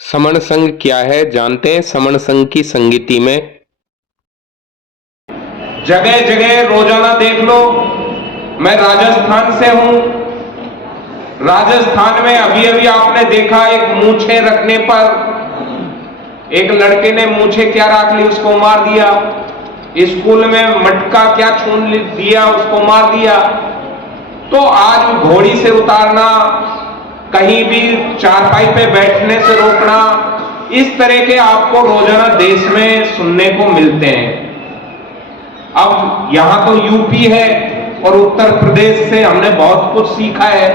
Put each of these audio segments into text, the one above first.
समण संघ क्या है जानते हैं? समण संघ की संगीति में जगह जगह रोजाना देख लो। मैं राजस्थान से हूं। राजस्थान में अभी अभी आपने देखा एक मूछें रखने पर एक लड़के ने मूछें क्या रख ली, उसको मार दिया। स्कूल में मटका क्या छून दिया, उसको मार दिया। तो आज घोड़ी से उतारना, कहीं भी चारपाई पे बैठने से रोकना, इस तरह के आपको रोजाना देश में सुनने को मिलते हैं। अब यहां तो यूपी है और उत्तर प्रदेश से हमने बहुत कुछ सीखा है।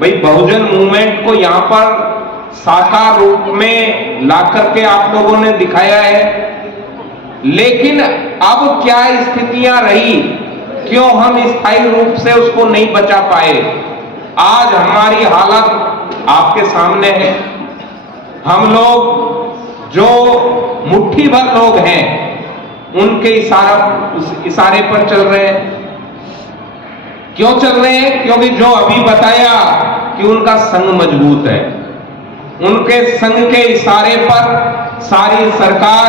भाई बहुजन मूवमेंट को यहां पर साकार रूप में ला करके आप लोगों ने दिखाया है। लेकिन अब क्या स्थितियां रही, क्यों हम स्थायी रूप से उसको नहीं बचा पाए? आज हमारी हालत आपके सामने है। हम लोग जो मुट्ठी भर लोग हैं उनके इशारे पर चल रहे हैं। क्यों चल रहे हैं? क्योंकि जो अभी बताया कि उनका संघ मजबूत है, उनके संघ के इशारे पर सारी सरकार,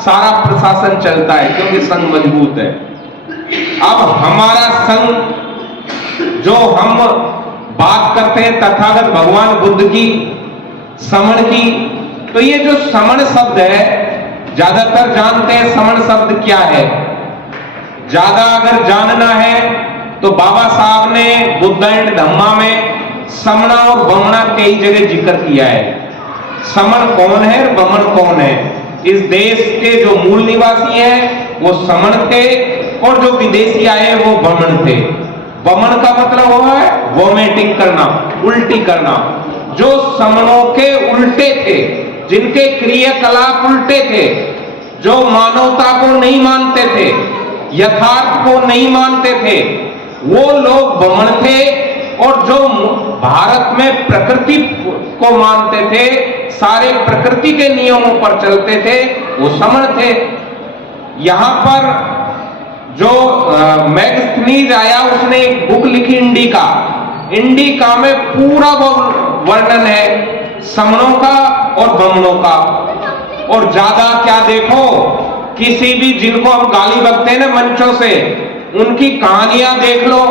सारा प्रशासन चलता है, क्योंकि संघ मजबूत है। अब हमारा संघ, जो हम बात करते हैं तथागत भगवान बुद्ध की, समण की, तो ये जो समण शब्द है, ज्यादातर जानते हैं समण शब्द क्या है। ज्यादा अगर जानना है तो बाबा साहब ने बुद्ध एंड धम्मा में समणा और बमणा कई जगह जिक्र किया है। समण कौन है, बमण कौन है? इस देश के जो मूल निवासी हैं वो समण थे और जो विदेशी आए वो बमण थे। बमण का मतलब हुआ है वोमिटिंग करना, उल्टी करना। जो समणों के उल्टे थे, जिनके क्रियाकलाप उल्टे थे, जो मानवता को नहीं मानते थे, यथार्थ को नहीं मानते थे, वो लोग बमण थे। और जो भारत में प्रकृति को मानते थे, सारे प्रकृति के नियमों पर चलते थे, वो समण थे। यहां पर जो मैगस्थनीज आया, उसने एक बुक लिखी इंडिका। इंडिका में पूरा वर्णन है समणों का और बमणों का। और ज्यादा क्या देखो, किसी भी जिनको हम गाली बकते हैं ना मंचों से, उनकी कहानियां देख लो।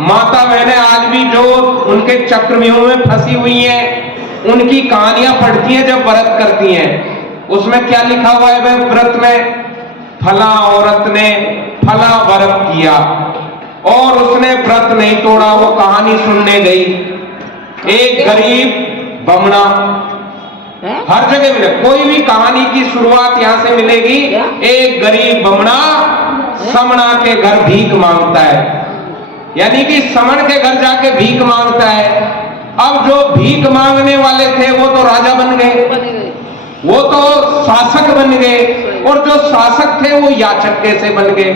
माता बहनें आज भी जो उनके चक्रव्यूह में फंसी हुई हैं, उनकी कहानियां पढ़ती हैं जब व्रत करती हैं। उसमें क्या लिखा हुआ है वह व्रत में? फला औरत ने फला व्रत किया और उसने व्रत नहीं तोड़ा, वो कहानी सुनने गई। एक गरीब बमणा, हर जगह मिले, कोई भी कहानी की शुरुआत यहां से मिलेगी। एक गरीब बमणा समणा के घर भीख मांगता है, यानी कि समण के घर जाके भीख मांगता है। अब जो भीख मांगने वाले थे वो तो राजा बन गए, वो तो शासक बन गए, और जो शासक थे वो याचक कैसे बन गए?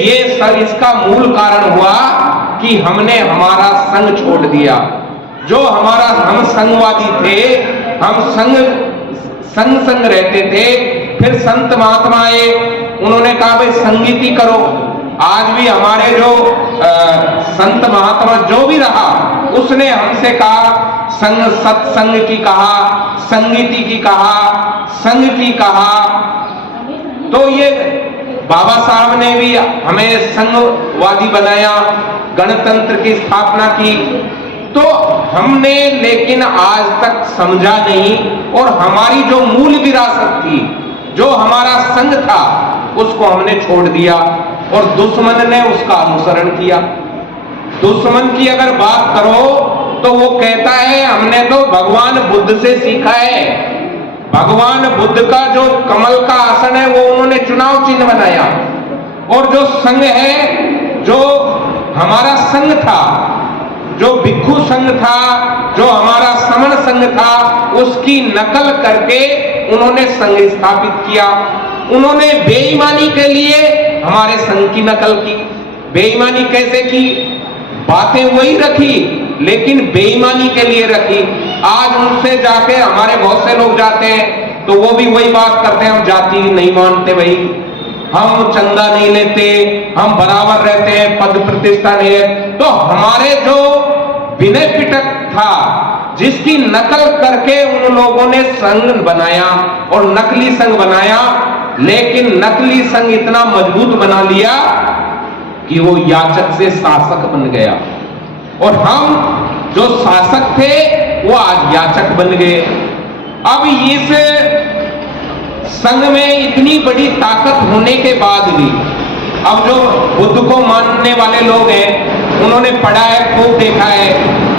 ये सब इसका मूल कारण हुआ कि हमने हमारा संग छोड़ दिया। जो हमारा, हम संघवादी थे, हम संग रहते थे। फिर संत महात्मा आए, उन्होंने कहा भाई संगीति करो। आज भी हमारे जो संत महात्मा जो भी रहा, उसने हमसे कहा संग, सत्संग की कहा, संगीति की कहा, संग की कहा। तो ये बाबा साहब ने भी हमें संघवादी बनाया, गणतंत्र की स्थापना की। तो हमने लेकिन आज तक समझा नहीं, और हमारी जो मूल विरासत थी, जो हमारा संघ था, उसको हमने छोड़ दिया और दुश्मन ने उसका अनुसरण किया। दुश्मन की अगर बात करो तो वो कहता है हमने तो भगवान बुद्ध से सीखा है। भगवान बुद्ध का जो कमल का आसन है वो उन्होंने चुनाव चिन्ह बनाया। और जो संघ है, जो हमारा संघ था, जो भिक्षु संघ था, जो हमारा समण संघ था, उसकी नकल करके उन्होंने संघ स्थापित किया। उन्होंने बेईमानी के लिए हमारे संघ की नकल की। बेईमानी कैसे की? बातें वही रखी, लेकिन बेईमानी के लिए रखी। आज उनसे जाके हमारे बहुत से लोग जाते हैं तो वो भी वही बात करते हैं, हम जाति नहीं मानते भाई, हम चंदा नहीं लेते, हम बराबर रहते हैं, पद प्रतिष्ठा नहीं है। तो हमारे जो विनय पिटक था, जिसकी नकल करके उन लोगों ने संघ बनाया और नकली संघ बनाया, लेकिन नकली संघ इतना मजबूत बना लिया कि वो याचक से शासक बन गया, और हम जो शासक थे वो आज याचक बन गए। अब इस संघ में इतनी बड़ी ताकत होने के बाद भी अब जो बुद्ध को मानने वाले लोग हैं उन्होंने पढ़ा है, खूब देखा है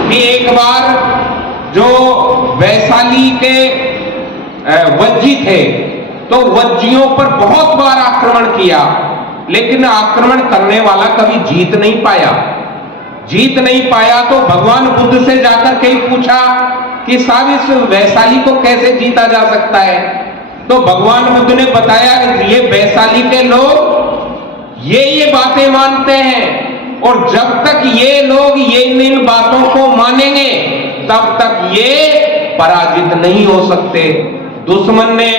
कि एक बार जो वैशाली के वज्जी थे तो वज्जियों पर बहुत बार आक्रमण किया, लेकिन आक्रमण करने वाला कभी जीत नहीं पाया। जीत नहीं पाया तो भगवान बुद्ध से जाकर के पूछा कि साहब इस वैशाली को कैसे जीता जा सकता है। तो भगवान बुद्ध ने बताया कि ये वैशाली के लोग ये बातें मानते हैं, और जब तक ये लोग ये इन बातों को मानेंगे तब तक ये पराजित नहीं हो सकते। दुश्मन ने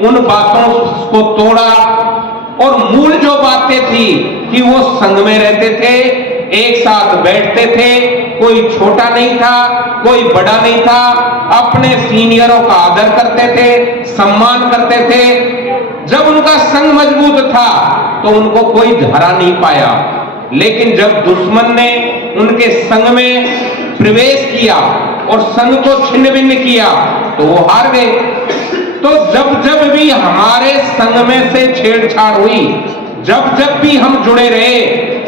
उन बातों को तोड़ा, और मूल जो बातें थी कि वो संग में रहते थे, एक साथ बैठते थे, कोई छोटा नहीं था, कोई बड़ा नहीं था, अपने सीनियरों का आदर करते थे, सम्मान करते थे। जब उनका संग मजबूत था तो उनको कोई हरा नहीं पाया, लेकिन जब दुश्मन ने उनके संग में प्रवेश किया और संग को छिन्न भिन्न किया तो वो हार गए। तो जब जब भी हमारे संग में से छेड़छाड़ हुई, जब जब भी हम जुड़े रहे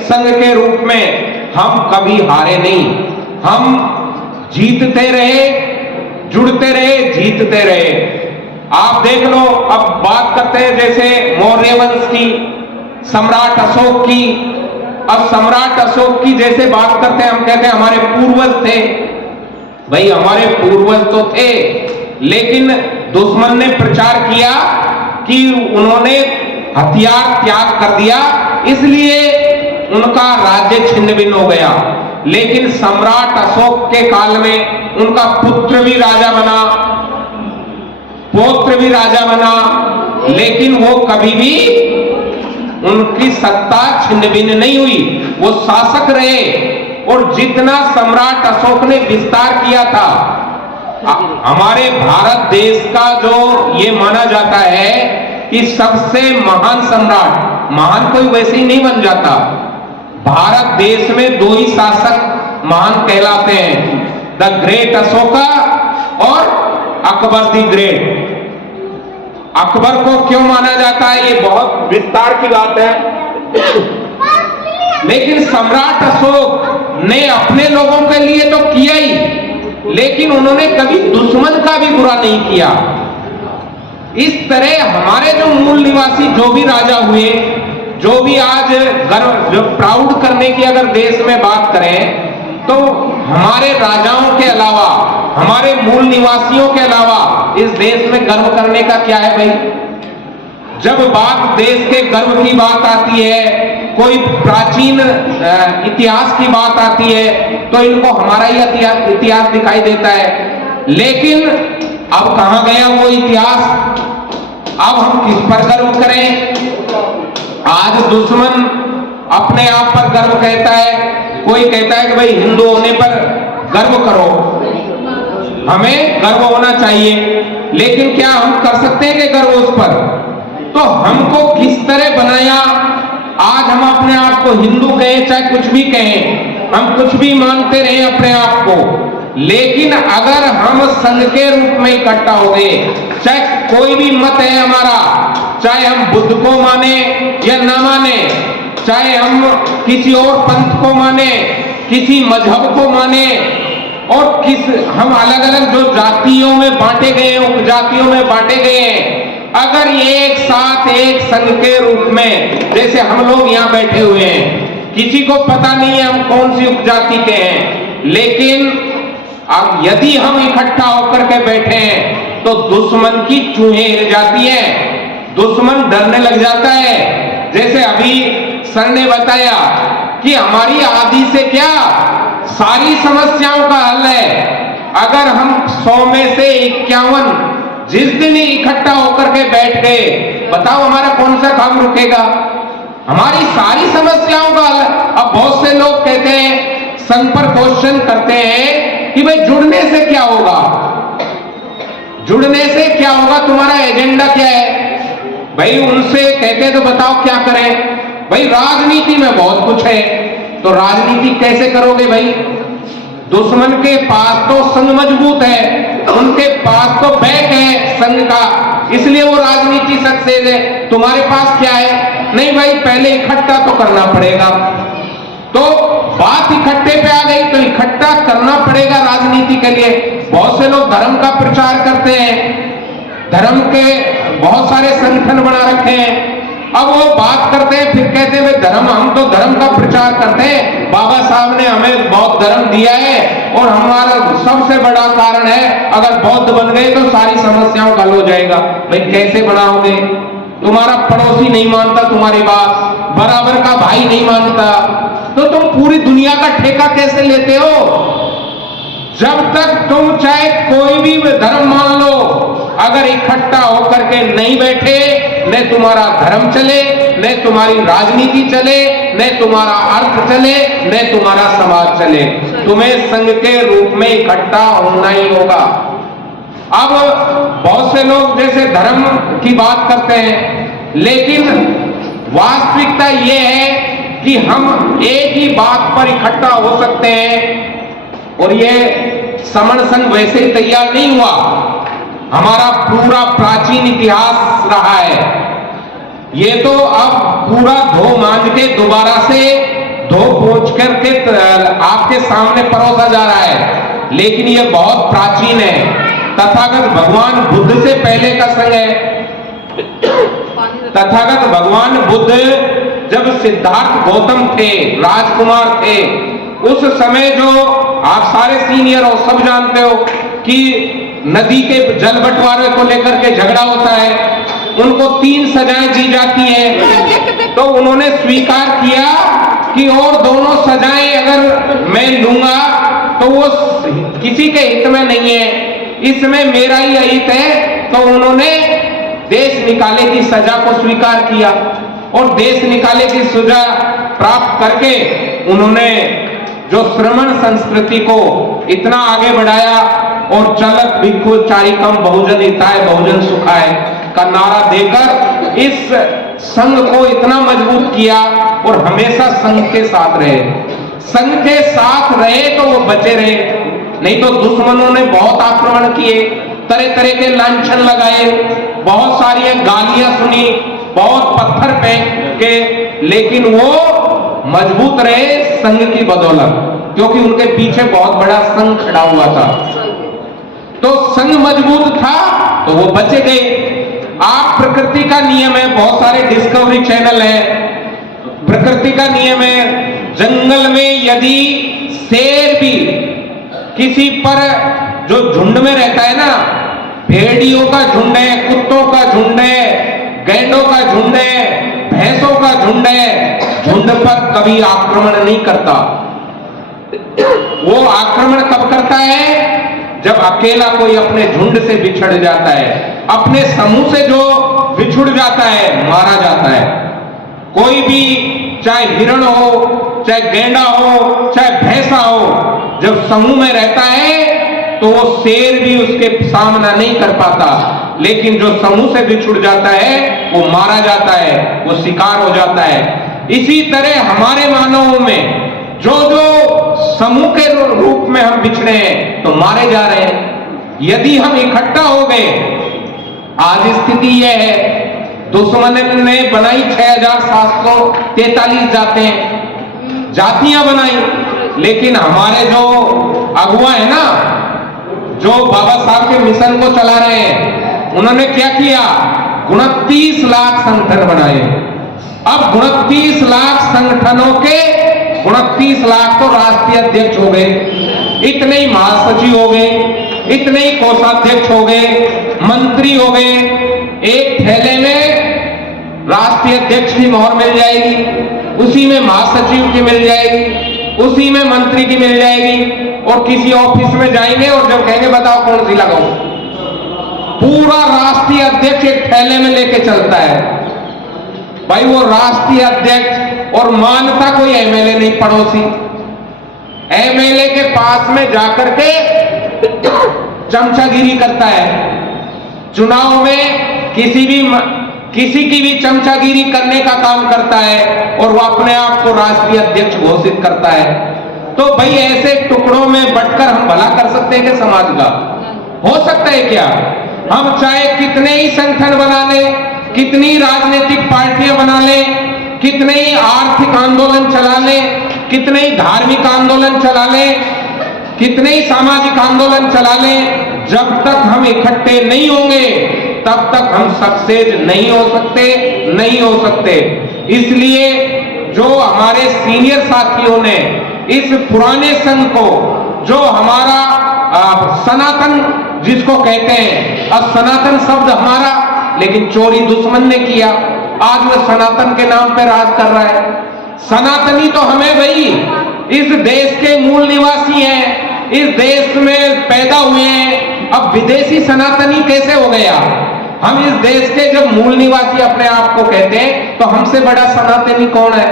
संघ के रूप में, हम कभी हारे नहीं, हम जीतते रहे, जुड़ते रहे, जीतते रहे। आप देख लो, अब बात करते हैं जैसे मौर्य वंश की, सम्राट अशोक की। अब सम्राट अशोक की जैसे बात करते हैं, हम कहते हैं हमारे पूर्वज थे। भाई हमारे पूर्वज तो थे, लेकिन दुश्मन ने प्रचार किया कि उन्होंने हथियार त्याग कर दिया, इसलिए उनका राज्य छिन्न भिन्न हो गया। लेकिन सम्राट अशोक के काल में उनका पुत्र भी राजा बना, पौत्र भी राजा बना, लेकिन वो कभी भी उनकी सत्ता छिन्न भिन्न नहीं हुई, वो शासक रहे। और जितना सम्राट अशोक ने विस्तार किया था, हमारे भारत देश का जो ये माना जाता है कि सबसे महान सम्राट, महान कोई वैसे ही नहीं बन जाता। भारत देश में दो ही शासक महान कहलाते हैं, द ग्रेट अशोका और अकबर द ग्रेट। अकबर को क्यों माना जाता है ये बहुत विस्तार की बात है, लेकिन सम्राट अशोक ने अपने लोगों के लिए तो किया ही, लेकिन उन्होंने कभी दुश्मन का भी बुरा नहीं किया। इस तरह हमारे जो मूल निवासी जो भी राजा हुए, जो भी आज गर्व, जो प्राउड करने की अगर देश में बात करें, तो हमारे राजाओं के अलावा, हमारे मूल निवासियों के अलावा इस देश में गर्व करने का क्या है भाई? जब बात देश के गर्व की बात आती है, कोई प्राचीन इतिहास की बात आती है, तो इनको हमारा ही इतिहास दिखाई देता है। लेकिन अब कहां गया वो इतिहास? अब हम किस पर गर्व करें? आज दुश्मन अपने आप पर गर्व कहता है, कोई कहता है कि भाई हिंदू होने पर गर्व करो, हमें गर्व होना चाहिए, लेकिन क्या हम कर सकते हैं कि गर्व उस पर? तो हमको किस तरह बनाया? आज हम अपने आप को हिंदू कहें चाहे कुछ भी कहें, हम कुछ भी मानते रहे अपने आप को, लेकिन अगर हम संघ के रूप में इकट्ठा हो गए, चाहे कोई भी मत है हमारा, चाहे हम बुद्ध को माने या ना माने, चाहे हम किसी और पंथ को माने, किसी मजहब को माने, और हम अलग अलग जो जातियों में बांटे गए हैं, उपजातियों में बांटे गए हैं, अगर एक साथ एक संघ के रूप में, जैसे हम लोग यहाँ बैठे हुए हैं, किसी को पता नहीं है हम कौन सी उपजाति के हैं, लेकिन अब यदि हम इकट्ठा होकर के बैठे हैं तो दुश्मन की चूहें हिल जाती हैं, दुश्मन डरने लग जाता है। जैसे अभी सर ने बताया कि हमारी आदि से क्या सारी समस्याओं का हल है। अगर हम 100 में से 51 जिस दिन ही इकट्ठा होकर के बैठ गए, बताओ हमारा कौन सा काम रुकेगा? हमारी सारी समस्याओं का हल। अब बहुत से लोग कहते हैं, संघ पर क्वेश्चन करते हैं कि भाई जुड़ने से क्या होगा, जुड़ने से क्या होगा, तुम्हारा एजेंडा क्या है। भाई उनसे कहते तो बताओ क्या करें। भाई राजनीति में बहुत कुछ है, तो राजनीति कैसे करोगे भाई। दुश्मन के पास तो संघ मजबूत है, उनके पास तो बैक है संघ का, इसलिए वो राजनीति सक्सेस है। तुम्हारे पास क्या है, नहीं भाई पहले इकट्ठा तो करना पड़ेगा। तो बात इकट्ठे पे आ गई, तो इकट्ठा करना पड़ेगा राजनीति के लिए। बहुत से लोग धर्म का प्रचार करते हैं, धर्म के बहुत सारे संगठन बना रखे हैं। अब वो बात करते हैं, फिर कहते हैं धर्म, हम तो धर्म का प्रचार करते हैं, बाबा साहब ने हमें बौद्ध धर्म दिया है और हमारा सबसे बड़ा कारण है, अगर बौद्ध बन गए तो सारी समस्याओं का हल हो जाएगा। भाई कैसे बनाओगे, तुम्हारा पड़ोसी नहीं मानता तुम्हारी बात, बराबर का भाई नहीं मानता, तो तुम पूरी दुनिया का ठेका कैसे लेते हो। जब तक तुम चाहे कोई भी धर्म मान लो, अगर इकट्ठा होकर के नहीं बैठे, न तुम्हारा धर्म चले, न तुम्हारी राजनीति चले, न तुम्हारा अर्थ चले, न तुम्हारा समाज चले। तुम्हें संघ के रूप में इकट्ठा होना ही होगा। अब बहुत से लोग जैसे धर्म की बात करते हैं, लेकिन वास्तविकता यह है कि हम एक ही बात पर इकट्ठा हो सकते हैं, और ये समण संघ वैसे ही तैयार नहीं हुआ, हमारा पूरा प्राचीन इतिहास रहा है। ये तो अब पूरा धो मांझ के दोबारा से धो पोंछ करके आपके सामने परोसा जा रहा है, लेकिन ये बहुत प्राचीन है। तथागत भगवान बुद्ध से पहले का संघ है। तथागत भगवान बुद्ध जब सिद्धार्थ गौतम थे, राजकुमार थे, उस समय जो आप सारे सीनियर हो, सब जानते हो कि नदी के जल बंटवारे को लेकर के झगड़ा होता है, उनको 3 सजाएं दी जाती हैं, तो उन्होंने स्वीकार किया कि और दोनों सजाएं अगर मैं लूंगा तो वो किसी के हित में नहीं है, इसमें मेरा ही हित है। तो उन्होंने देश निकाले की सजा को स्वीकार किया, और देश निकाले की सजा प्राप्त करके उन्होंने जो श्रमण संस्कृति को इतना आगे बढ़ाया, और चलत भिक्षु चारिकम बहुजन हिताय बहुजन सुखाय का नारा देकर इस संघ को इतना मजबूत किया, और हमेशा संघ के साथ रहे। संघ के साथ रहे तो वो बचे रहे, नहीं तो दुश्मनों ने बहुत आक्रमण किए, तरह तरह के लांछन लगाए, बहुत सारी गालियां सुनी, बहुत पत्थर फेंक के, लेकिन वो मजबूत रहे संघ की बदौलत, क्योंकि उनके पीछे बहुत बड़ा संघ खड़ा हुआ था। तो संघ मजबूत था तो वो बचे गए। आप प्रकृति का नियम है, बहुत सारे डिस्कवरी चैनल है, प्रकृति का नियम है, जंगल में यदि शेर भी किसी पर जो झुंड में रहता है ना, भेड़ियों का झुंड है, कुत्तों का झुंड है, गैंडों का झुंड है, भैंसों का झुंड है, झुंड पर कभी आक्रमण नहीं करता। वो आक्रमण कब करता है, जब अकेला कोई अपने झुंड से बिछड़ जाता है, अपने समूह से जो बिछुड़ जाता है, मारा जाता है। कोई भी चाहे हिरण हो, चाहे गैंडा हो, चाहे भैंसा हो, जब समूह में रहता है तो वो शेर भी उसके सामना नहीं कर पाता, लेकिन जो समूह से बिछुड़ जाता है वो मारा जाता है, वो शिकार हो जाता है। इसी तरह हमारे मानवों में जो जो समूह के रूप में हम बिछड़े हैं तो मारे जा रहे हैं। यदि हम इकट्ठा हो गए, आज स्थिति यह है, दुश्मन ने बनाई 6743 जातियां बनाई, लेकिन हमारे जो अगुआ है ना, जो बाबा साहब के मिशन को चला रहे हैं, उन्होंने क्या किया, 29 लाख संगठन बनाए। अब 29 लाख संगठनों के 29 लाख तो राष्ट्रीय अध्यक्ष हो गए, इतने ही महासचिव हो गए, इतने ही कोषाध्यक्ष हो गए, मंत्री हो गए। एक थैले में राष्ट्रीय अध्यक्ष की मोहर मिल जाएगी, उसी में महासचिव की मिल जाएगी, उसी में मंत्री की मिल जाएगी, और किसी ऑफिस में जाएंगे और जब कहेंगे बताओ कौन सी लगाओ, पूरा राष्ट्रीय अध्यक्ष एक थैले में लेके चलता है। भाई वो राष्ट्रीय अध्यक्ष और मानता कोई एमएलए नहीं, पड़ोसी। एमएलए के पास में जाकर के चमचागिरी करता है, चुनाव में किसी की भी चमचागिरी करने का काम करता है और वो अपने आप को राष्ट्रीय अध्यक्ष घोषित करता है। तो भाई ऐसे टुकड़ों में बंटकर हम भला कर सकते हैं कि समाज का? हो सकता है क्या? हम चाहे कितने ही संगठन बना लें, कितनी राजनीतिक पार्टियां बना लें, कितने ही आर्थिक आंदोलन चला लें, कितने ही धार्मिक आंदोलन चला लें, कितने ही सामाजिक आंदोलन चला लें, जब तक हम इकट्ठे नहीं होंगे तब तक हम सक्सेस नहीं हो सकते। इसलिए जो हमारे सीनियर साथियों ने इस पुराने संघ को, जो हमारा सनातन जिसको कहते हैं, अब सनातन शब्द हमारा लेकिन चोरी दुश्मन ने किया, आज वो सनातन के नाम पे राज कर रहा है। सनातनी तो हमें भाई इस देश के मूल निवासी हैं, इस देश में पैदा हुए हैं, अब विदेशी सनातनी कैसे हो गया? हम इस देश के जब मूल निवासी अपने आप को कहते हैं तो हमसे बड़ा सनातनी कौन है?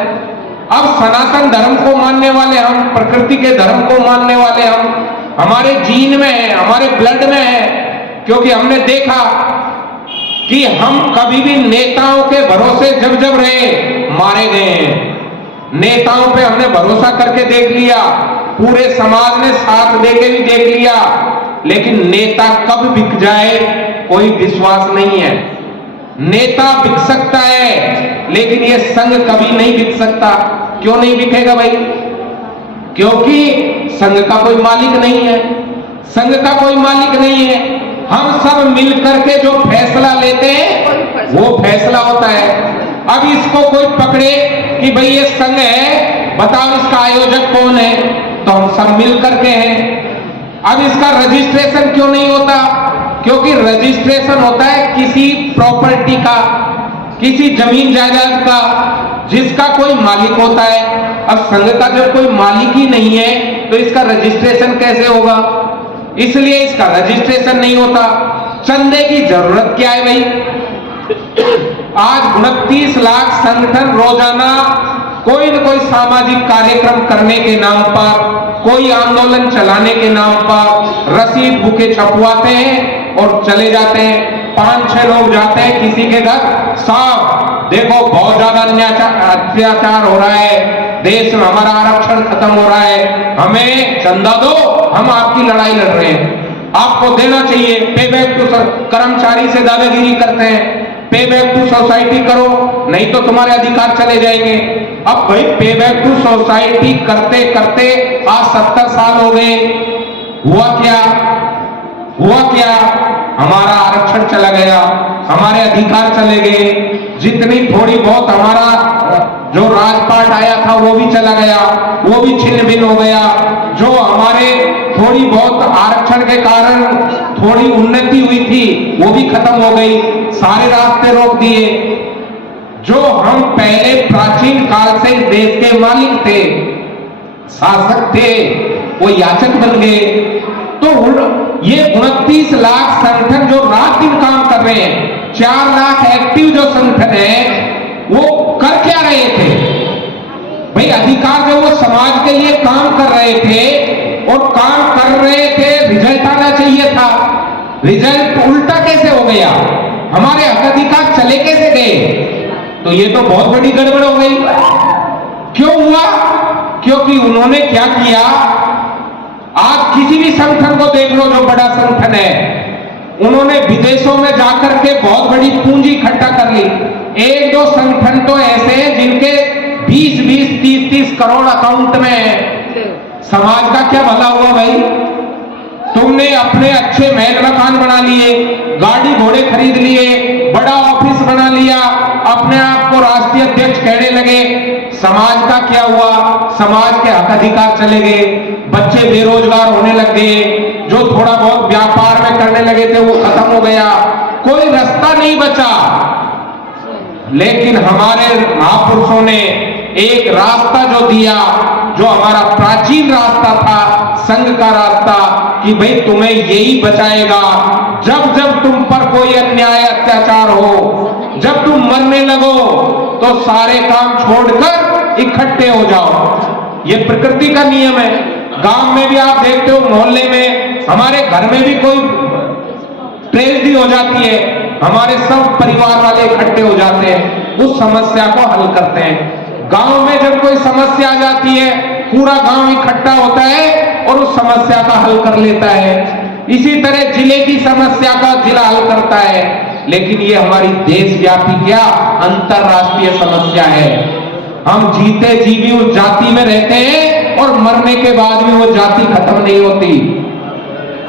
अब सनातन धर्म को मानने वाले हम, प्रकृति के धर्म को मानने वाले हम, हमारे जीन में है, हमारे ब्लड में है, क्योंकि हमने देखा कि हम कभी भी नेताओं के भरोसे जब रहे मारे गए हैं। नेताओं पे हमने भरोसा करके देख लिया, पूरे समाज ने साथ देके भी देख लिया, लेकिन नेता कब बिक जाए कोई विश्वास नहीं है। नेता बिक सकता है लेकिन ये संघ कभी नहीं बिक सकता। क्यों नहीं बिकेगा भाई? क्योंकि संघ का कोई मालिक नहीं है, संघ का कोई मालिक नहीं है। हम सब मिलकर के जो फैसला लेते हैं वो फैसला होता है। अब इसको कोई पकड़े कि भाई ये संघ है, बताओ इसका आयोजक कौन है, तो हम सब मिल करके हैं। अब इसका रजिस्ट्रेशन क्यों नहीं होता? क्योंकि रजिस्ट्रेशन होता है किसी प्रॉपर्टी का, किसी जमीन जायदाद का, जिसका कोई मालिक होता है। अब संघ का जब कोई मालिक ही नहीं है तो इसका रजिस्ट्रेशन कैसे होगा? इसलिए इसका रजिस्ट्रेशन नहीं होता। चंदे की जरूरत क्या है भाई? आज 29 लाख संगठन रोजाना कोई न कोई सामाजिक कार्यक्रम करने के नाम पर, कोई आंदोलन चलाने के नाम पर रसीद बुके छपवाते हैं और चले जाते हैं। 5-6 लोग जाते हैं किसी के घर, साहब देखो बहुत ज्यादा अत्याचार हो रहा है, देश में हमारा आरक्षण खत्म हो रहा है, हमें चंदा दो, हम आपकी लड़ाई लड़ रहे हैं, आपको देना चाहिए। पे बैक टू कर्मचारी से दादागिरी करते हैं, पे बैक टू सोसाइटी करो नहीं तो तुम्हारे अधिकार चले जाएंगे। अब भाई पे बैक टू सोसाइटी करते करते आज 70 साल हो गए, हुआ क्या? हमारा आरक्षण चला गया, हमारे अधिकार चले गए, जितनी थोड़ी बहुत हमारा जो राजपाट आया था वो भी चला गया, वो भी छिन्न भिन्न हो गया। जो हमारे थोड़ी बहुत आरक्षण के कारण थोड़ी उन्नति हुई थी वो भी खत्म हो गई, सारे रास्ते रोक दिए। जो हम पहले प्राचीन काल से देश के मालिक थे, शासक थे, वो याचक बन गए। तो ये 29 लाख संगठन जो रात दिन काम कर रहे हैं, 4 लाख एक्टिव जो संगठन है, वो कर क्या रहे थे भाई? अधिकार जो वो समाज के लिए काम कर रहे थे और काम कर रहे थे, रिजल्ट आना चाहिए था, रिजल्ट उल्टा कैसे हो गया? हमारे हक अधिकार चले कैसे गए? तो ये तो बहुत बड़ी गड़बड़ हो गई। क्यों हुआ? क्योंकि उन्होंने क्या किया? आज किसी भी संगठन को देख लो जो बड़ा संगठन है, उन्होंने विदेशों में जाकर के बहुत बड़ी पूंजी इकट्ठा कर ली। 1-2 संगठन तो ऐसे हैं जिनके 20-20, 30-30 करोड़ अकाउंट में है। समाज का क्या भला हुआ भाई? तुमने अपने अच्छे महल मकान बना लिए, गाड़ी घोड़े खरीद लिए, बड़ा ऑफिस बना लिया, अपने आप को राष्ट्रीय अध्यक्ष कहने लगे। समाज का क्या हुआ? समाज के हक अधिकार चले गए, बच्चे बेरोजगार होने लग गए, जो थोड़ा बहुत व्यापार में करने लगे थे वो खत्म हो गया, कोई रास्ता नहीं बचा। लेकिन हमारे महापुरुषों ने एक रास्ता जो दिया, जो हमारा प्राचीन रास्ता था, संघ का रास्ता, कि भाई तुम्हें यही बचाएगा। जब जब तुम पर कोई अन्याय अत्याचार हो, जब तुम मरने लगो तो सारे काम छोड़कर इकट्ठे हो जाओ। ये प्रकृति का नियम है। गांव में भी आप देखते हो, मोहल्ले में, हमारे घर में भी कोई ट्रेजेडी हो जाती है, हमारे सब परिवार वाले इकट्ठे हो जाते हैं, उस समस्या को हल करते हैं। गांव में जब कोई समस्या आ जाती है, पूरा गांव इकट्ठा होता है और उस समस्या का हल कर लेता है। इसी तरह जिले की समस्या का जिला हल करता है। लेकिन ये हमारी देशव्यापी क्या अंतरराष्ट्रीय समस्या है। हम जीते जी भी उस जाति में रहते हैं और मरने के बाद भी वो जाति खत्म नहीं होती।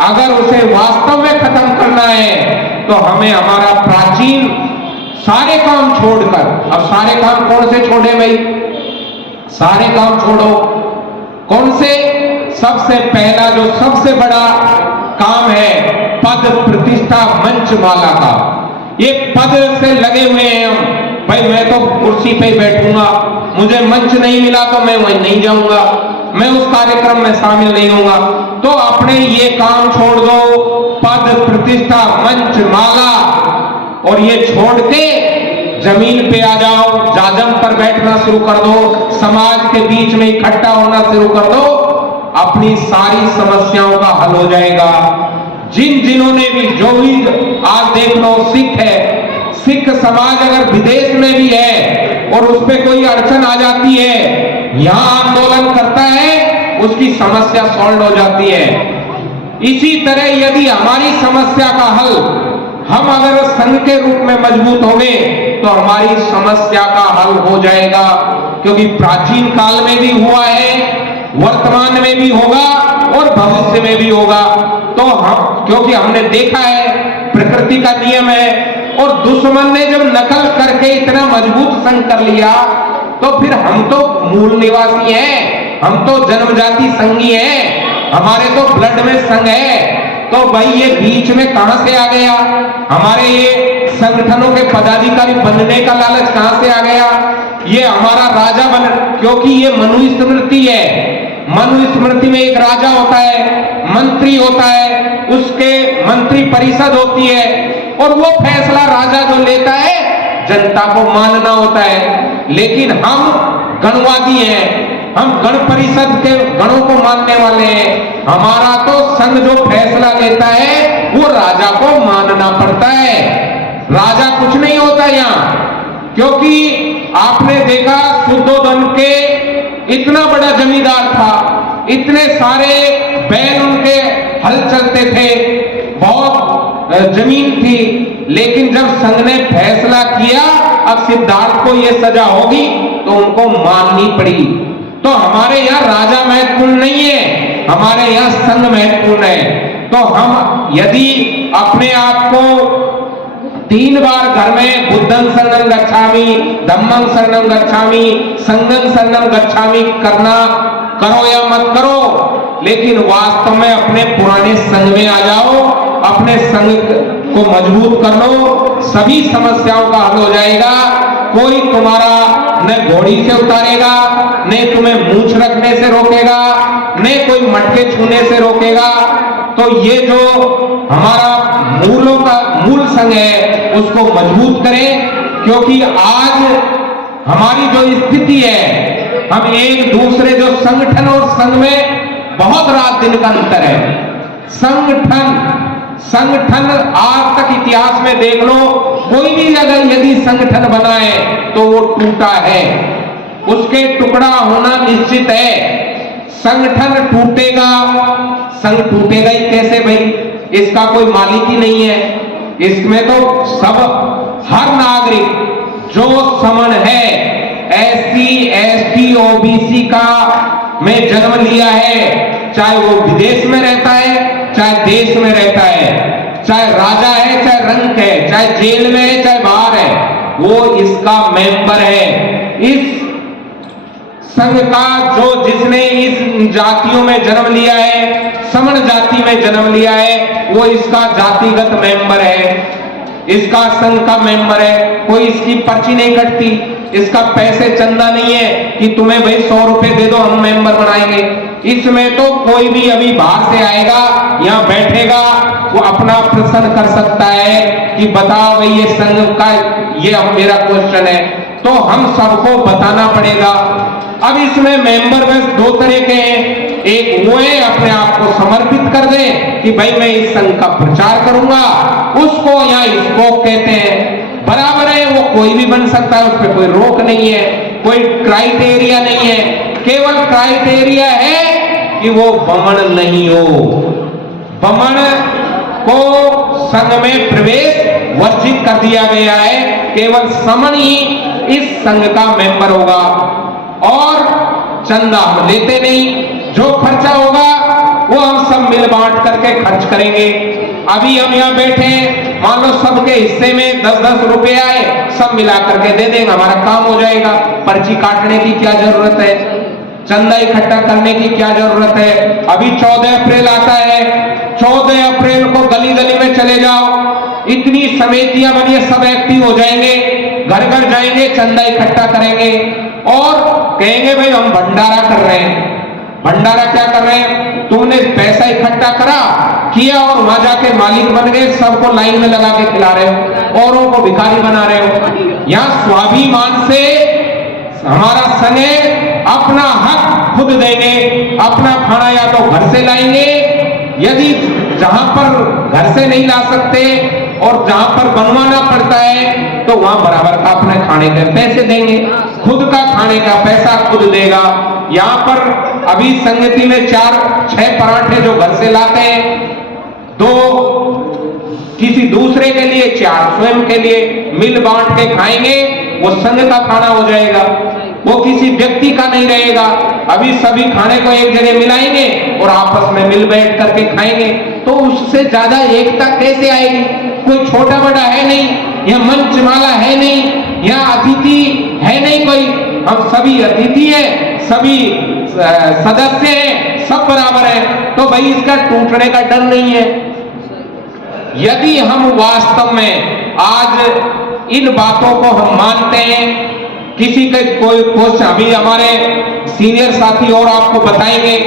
अगर उसे वास्तव में खत्म करना है तो हमें हमारा प्राचीन सारे काम छोड़कर, अब सारे काम कौन से छोड़े भाई? सारे काम छोड़ो। कौन से? सबसे पहला जो सबसे बड़ा काम है पद प्रतिष्ठा मंच माला का। ये पद से लगे हुए हैं हम, भाई मैं तो कुर्सी पे बैठूंगा, मुझे मंच नहीं मिला तो मैं वहीं नहीं जाऊंगा, मैं उस कार्यक्रम में शामिल नहीं होऊंगा। तो अपने ये काम छोड़ दो, पद प्रतिष्ठा मंच माला, और ये छोड़ के जमीन पे आ जाओ, जाजम पर बैठना शुरू कर दो, समाज के बीच में इकट्ठा होना शुरू कर दो, अपनी सारी समस्याओं का हल हो जाएगा। जिन्होंने भी, जो भी आज देख लो, सिख है, सिख समाज अगर विदेश में भी है और उस पर कोई अड़चन आ जाती है, यहां आंदोलन करता है, उसकी समस्या सॉल्व हो जाती है। इसी तरह यदि हमारी समस्या का हल हम अगर संघ के रूप में मजबूत होंगे तो हमारी समस्या का हल हो जाएगा। क्योंकि प्राचीन काल में भी हुआ है, वर्तमान में भी होगा और भविष्य में भी होगा। तो हम, क्योंकि हमने देखा है प्रकृति का नियम है, और दुश्मन ने जब नकल करके इतना मजबूत संघ कर लिया तो फिर हम तो मूल निवासी हैं, हम तो जन्मजाति संघी हैं, हमारे तो ब्लड में संघ है। तो भाई ये बीच में कहां से आ गया? हमारे ये संगठनों के पदाधिकारी बनने का लालच कहां से आ गया? ये हमारा राजा बन, क्योंकि ये मनुस्मृति है। मनुस्मृति में एक राजा होता है, मंत्री होता है, उसके मंत्री परिषद होती है, और वो फैसला राजा जो लेता है जनता को मानना होता है। लेकिन हम गणवादी हैं, हम गण परिषद के गणों को मानने वाले हैं। हमारा तो संघ जो फैसला लेता है वो राजा को मानना पड़ता है। राजा कुछ नहीं होता यहाँ, क्योंकि आपने देखा शुद्धोधन के इतना बड़ा जमींदार था, इतने सारे बैल उनके हल चलते थे, बहुत जमीन थी, लेकिन जब संघ ने फैसला किया अब सिद्धार्थ को यह सजा होगी तो उनको माननी पड़ी। तो हमारे यहाँ राजा महत्वपूर्ण नहीं है, हमारे यहाँ संघ महत्वपूर्ण है। तो हम यदि अपने आप को 3 बार घर में बुद्धं शरणं गच्छामि, धम्मं शरणं गच्छामि, संघं शरणं गच्छामि करना, करो या मत करो, लेकिन वास्तव में अपने पुराने संघ में आ जाओ, अपने संघ को मजबूत कर लो, सभी समस्याओं का हल हो जाएगा। कोई तुम्हारा न घोड़ी से उतारेगा, न तुम्हें मूंछ रखने से रोकेगा, न कोई मटके छूने से रोकेगा। तो ये जो हमारा मूलों का मूल संघ है उसको मजबूत करें, क्योंकि आज हमारी जो स्थिति है, हम एक दूसरे जो संगठन और संघ में बहुत रात दिन का अंतर है। संगठन आज तक इतिहास में देख लो, कोई भी अगर यदि संगठन बना है तो वो टूटा है, उसके टुकड़ा होना निश्चित है। संगठन टूटेगा, संघ टूटेगा ही कैसे भाई? इसका कोई मालिक ही नहीं है। इसमें तो सब, हर नागरिक जो समन है, SC ST OBC का में जन्म लिया है, चाहे वो विदेश में रहता है, चाहे देश में रहता है, चाहे राजा है, चाहे रंक है, चाहे जेल में है, चाहे बाहर है, वो इसका मेंबर है। इस संघ का जो जिसने इस जातियों में जन्म लिया है, समण जाति में जन्म लिया है, वो इसका जातिगत मेंबर है, इसका संघ का मेंबर है। कोई इसकी पर्ची नहीं कटती, इसका पैसे चंदा नहीं है कि तुम्हें भाई 100 रुपए दे दो हम मेंबर बनाएंगे। इसमें तो कोई भी अभी बाहर से आएगा, यहाँ बैठेगा, वो अपना प्रश्न कर सकता है कि बताओ भाई ये संघ का, ये अब मेरा क्वेश्चन है, तो हम सबको बताना पड़ेगा। अब इसमें मेंबर बस 2 तरह के हैं, एक हुए अपने आप को समर्पित कर दें कि भाई मैं इस संघ का प्रचार करूंगा, उसको या इसको कहते हैं। बराबर है, वो कोई भी बन सकता है, उस पर कोई रोक नहीं है, कोई क्राइटेरिया नहीं है। केवल क्राइटेरिया है कि वो बमण नहीं हो। बमण को संघ में प्रवेश वर्जित कर दिया गया है, केवल समण ही इस संघ का मेंबर होगा। और चंदा हम लेते नहीं, जो खर्चा होगा वो हम सब मिल बांट करके खर्च करेंगे। अभी हम यहाँ बैठे, मान लो सबके हिस्से में 10-10 रुपए आए, सब मिला करके दे देंगे, हमारा काम हो जाएगा। पर्ची काटने की क्या जरूरत है, चंदा इकट्ठा करने की क्या जरूरत है। अभी 14 अप्रैल आता है, 14 अप्रैल को गली गली में चले जाओ, इतनी समितियां बनी, सब एक्टिव हो जाएंगे, घर घर जाएंगे, चंदा इकट्ठा करेंगे और कहेंगे भाई हम भंडारा कर रहे हैं। भंडारा क्या कर रहे हैं, तुमने पैसा इकट्ठा करा किया और वहां जाके मालिक बन गए, सबको लाइन में लगा के खिला रहे हो, औरों को भिखारी बना रहे हो। यहां स्वाभिमान से हमारा संघ अपना हक खुद देंगे, अपना खाना या तो घर से लाएंगे, यदि जहां पर घर से नहीं ला सकते और जहां पर बनवाना पड़ता है तो वहां बराबर का अपने खाने के पैसे देंगे, खुद का खाने का पैसा खुद देगा। यहां पर अभी संगति में 4-6 पराठे जो घर से लाते हैं, 2 किसी दूसरे के लिए, 4 स्वयं के लिए मिल बांट के खाएंगे, वो संघ का खाना हो जाएगा, वो किसी व्यक्ति का नहीं रहेगा। अभी सभी खाने को एक जगह मिलाएंगे और आपस में मिल बैठ करके खाएंगे, तो उससे ज्यादा एकता कैसे आएगी। कोई छोटा बड़ा है नहीं, यह मंचमाला है नहीं, यहाँ अतिथि है नहीं कोई, हम सभी अतिथि हैं, सभी सदस्य हैं, सब बराबर हैं, तो भाई इसका टूटने का डर नहीं है। यदि हम वास्तव में आज इन बातों को हम मानते हैं, किसी के कोई कुछ अभी हमारे सीनियर साथी और आपको बताएंगे,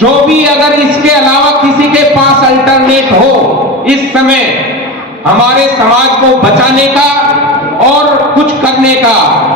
जो भी अगर इसके अलावा किसी के पास अल्टरनेट हो इस समय हमारे समाज को बचाने का और कुछ करने का,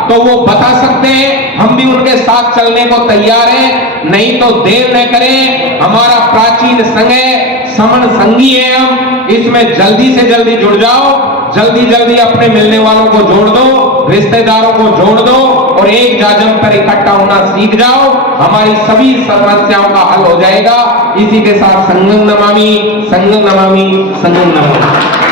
तो वो बता सकते हैं, हम भी उनके साथ चलने को तैयार हैं। नहीं तो देर न करें, हमारा प्राचीन संघ है, समण संघी है हम, इसमें जल्दी से जल्दी जुड़ जाओ, जल्दी जल्दी अपने मिलने वालों को जोड़ दो, रिश्तेदारों को जोड़ दो और एक जाजम पर इकट्ठा होना सीख जाओ, हमारी सभी समस्याओं का हल हो जाएगा। इसी के साथ संघं नमामि, संघं नमामि, संघं नमामि।